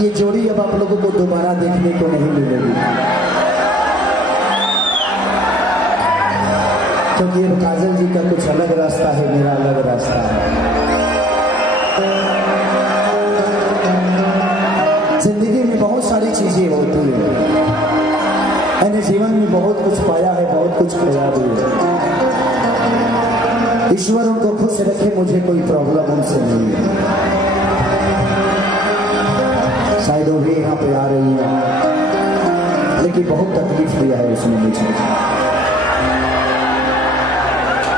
ये जोड़ी अब आप लोगों को दोबारा देखने को नहीं मिलेगी, क्योंकि काजल जी का कुछ अलग रास्ता है, मेरा अलग रास्ता है। जिंदगी में बहुत सारी चीजें होती है, मैंने जीवन में बहुत कुछ पाया है, बहुत कुछ खोया भी है। ईश्वर उनको खुश रखे, मुझे कोई प्रॉब्लम उनसे नहीं है। शायद वो भी यहाँ पे आ रही है, लेकिन बहुत तकलीफ दिया है उसने मुझे,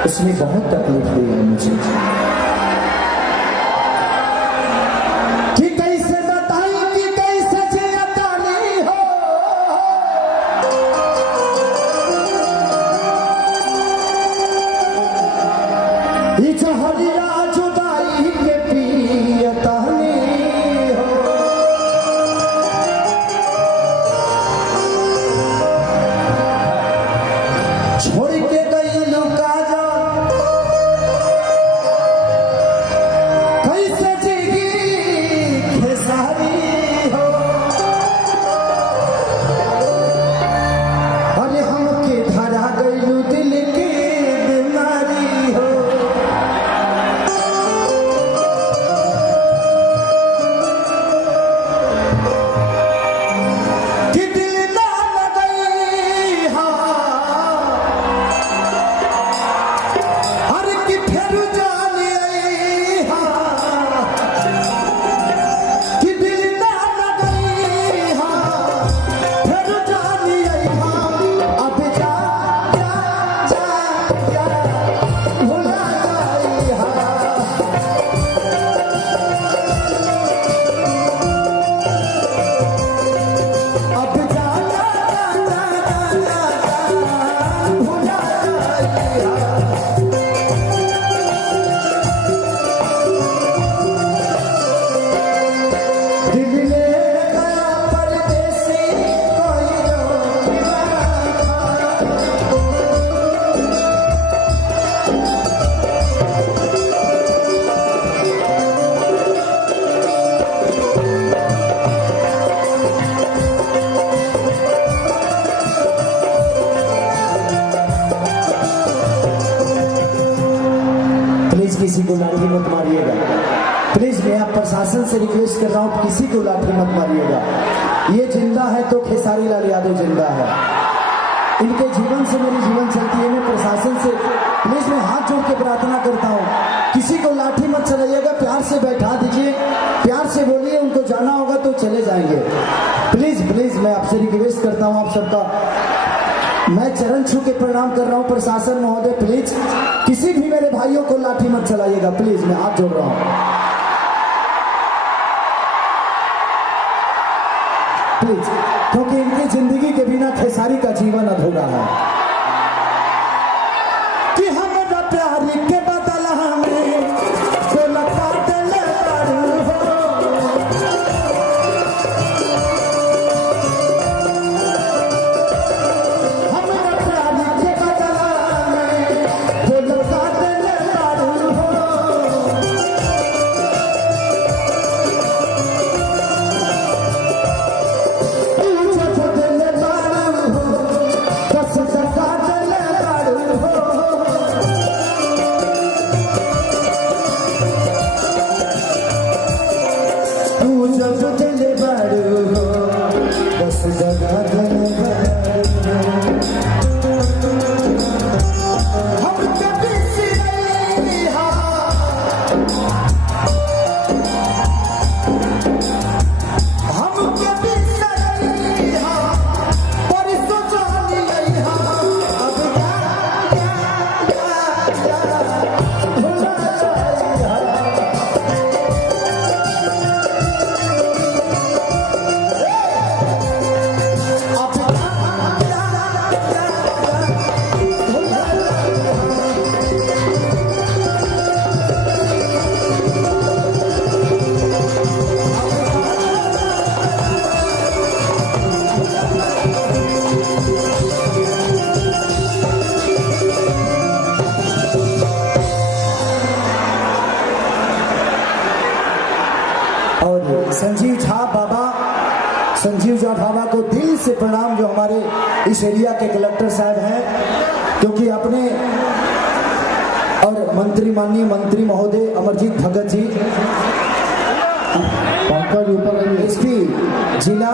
उसने बहुत तकलीफ दी है मुझे। कि कैसे बताई कि कैसे जियतानी हो, ये जहरिया जुदाई के पियतानी छोड़ के गई लुका जा, कैसे जीगी खेसारी हो। अरे हमके धरा गई दिल की बीमारी हो। कि दिल ना लगई हाँ, प्लीज किसी को लाठी मत मारिएगा। प्लीज मैं आप प्रशासन से रिक्वेस्ट कर रहा हूँ, किसी को लाठी मत मारिएगा। ये जिंदा है तो खेसारी लाल यादव जिंदा है, इनके जीवन से मेरी जीवन चलती है। मैं प्रशासन से प्लीज मैं हाथ जोड़ के प्रार्थना करता हूँ, किसी को लाठी मत चलाइएगा, प्यार से बैठा दीजिए, प्यार से बोलिए, उनको जाना होगा तो चले जाएंगे। प्लीज प्लीज मैं आपसे रिक्वेस्ट करता हूँ, आप सबका मैं चरण छू के प्रणाम कर रहा हूँ। प्रशासन महोदय प्लीज किसी भी मेरे भाइयों को लाठी मत चलाइएगा, प्लीज मैं हाथ जोड़ रहा हूँ। प्लीज, क्योंकि इनकी जिंदगी के बिना खेसारी का जीवन अधूरा है। कि हमारा प्यार के बदला हमें तो लगा दिल हो, हमारा प्यार के बदला हमें तो लगा दिल हो। बस से प्रणाम जो हमारे इस एरिया के कलेक्टर साहब हैं, क्योंकि अपने और मंत्री माननीय मंत्री महोदय अमरजीत भगत जी, एसपी जिला,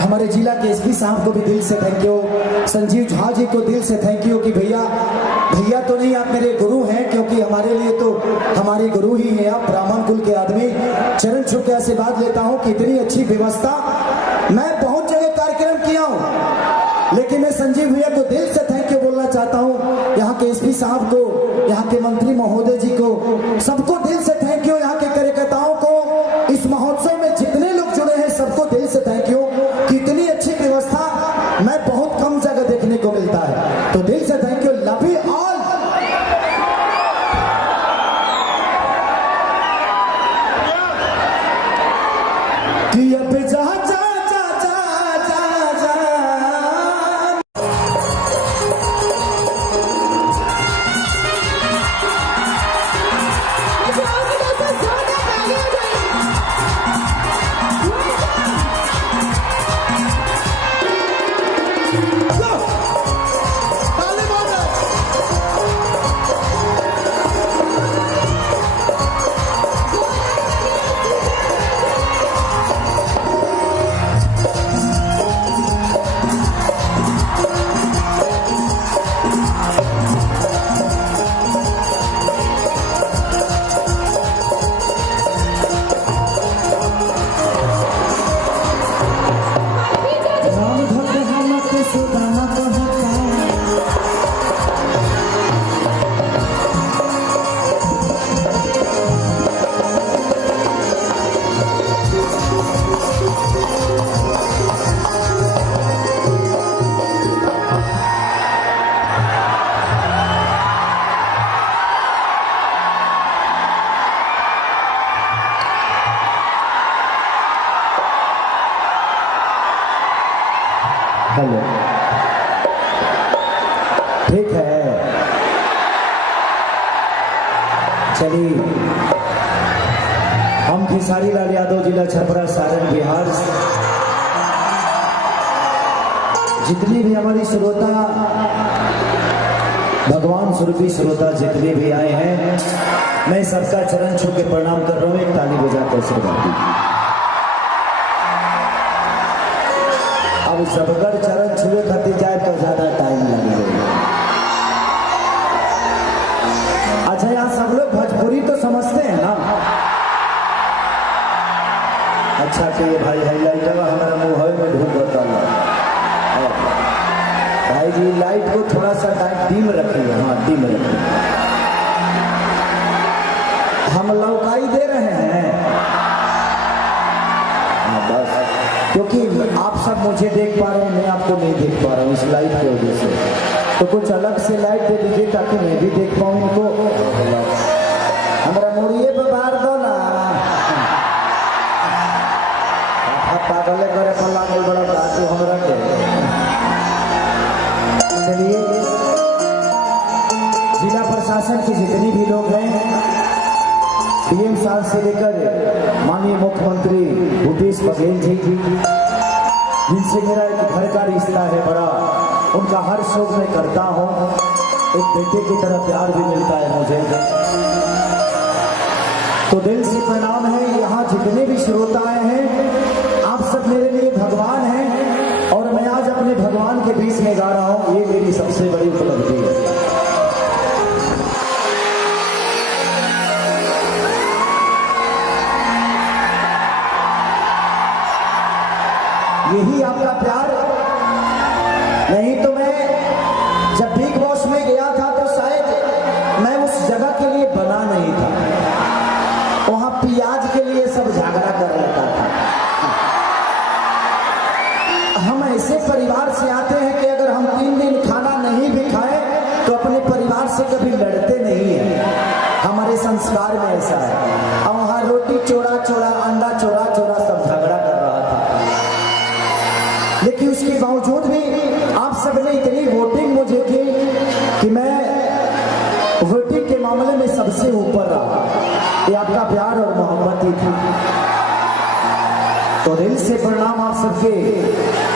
हमारे जिला के एसपी साहब को भी दिल से थैंक यू, संजीव झा जी को दिल से थैंक यू कि भैया तो नहीं, आप मेरे गुरु हैं, क्योंकि हमारे लिए तो हमारे गुरु ही हैं आप, ब्राह्मण कुल के आदमी। चरण छू के आशीर्वाद लेता हूं कि इतनी अच्छी व्यवस्था, मैं बहुत जगह कार्यक्रम किया हूं, लेकिन मैं संजीव भैया को दिल से थैंक यू बोलना चाहता हूं, यहाँ के एसपी साहब को, यहाँ के मंत्री महोदय जी को, सबको दिल से थैंक यू, यहाँ के कार्यकर्ताओं को, इस महोत्सव में जितने लोग जुड़े हैं सबको दिल से थैंक यू कि इतनी अच्छी व्यवस्था मैं बहुत कम जगह देखने को मिलता है, तो दिल से thank you, love you all. कि अब जा जा जा जा जा जा हेलो, ठीक है, चलिए हम खेसारी लाल यादव, जिला छपरा, सारण, बिहार, जितनी भी हमारी श्रोता, भगवान स्वरूपी श्रोता जितने भी आए हैं, मैं सबका चरण छू के प्रणाम कर रहा हूं, एक ताली बजाकर आशीर्वाद दीजिए। अब सबकर चरण छुए खातिर जाए तो ज्यादा टाइम लगेगा। अच्छा, यहाँ सब लोग भोजपुरी तो समझते हैं ना? अच्छा कि ये भाई हाईलाइट हमारा मुंह में ढूंढ होता है भाई जी, लाइट को थोड़ा सा डिम रखिए, हाँ डिम रखिए, हम लौकाई दे रहे हैं, हाँ बस, क्योंकि आप सब मुझे देख पा रहे हैं, मैं आपको नहीं देख पा रहा हूँ इस लाइट की वजह से, तो कुछ अलग से लाइट दे दीजिए ताकि मैं भी देख पाऊँ इनको। हमारा मुड़िए पे बाहर दो ना, पागल करे पल्ला में बड़ा बातू हमरा के। चलिए, जिला प्रशासन के जितने भी लोग हैं, पीएम साहब से लेकर माननीय मुख्यमंत्री भूपेश बघेल जी, जिनसे मेरा एक घर का रिश्ता है बड़ा, उनका हर शोक मैं करता हूँ, एक बेटे की तरह प्यार भी मिलता है मुझे, तो दिल से प्रणाम है। यहाँ जितने भी श्रोता आए हैं, आप सब मेरे लिए भगवान हैं, और मैं आज अपने भगवान के बीच में गा रहा हूँ, ये मेरी सबसे बड़ी उपलब्धि है। यही आपका प्यार, नहीं तो मैं जब बिग बॉस में गया था तो शायद मैं उस जगह के लिए बना नहीं था, वहां प्याज के लिए सब झगड़ा कर लेता था। हम ऐसे परिवार से आते हैं कि अगर हम 3 दिन खाना नहीं भी खाए तो अपने परिवार से कभी लड़ते नहीं है, हमारे संस्कार में ऐसा है। और वहां रोटी चोरा चोरा, अंडा चोरा चोरा सब झगड़ा कर रहा था, लेकिन उसके बावजूद भी आप सबने इतनी वोटिंग मुझे की कि मैं वोटिंग के मामले में सबसे ऊपर रहा। ये आपका प्यार और मोहब्बत ही थी। तो दिल से प्रणाम आप सबके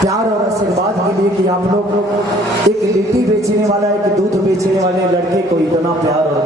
प्यार और आशीर्वाद के लिए कि आप लोग एक लिट्टी बेचने वाला, एक दूध बेचने वाले लड़के को इतना प्यार और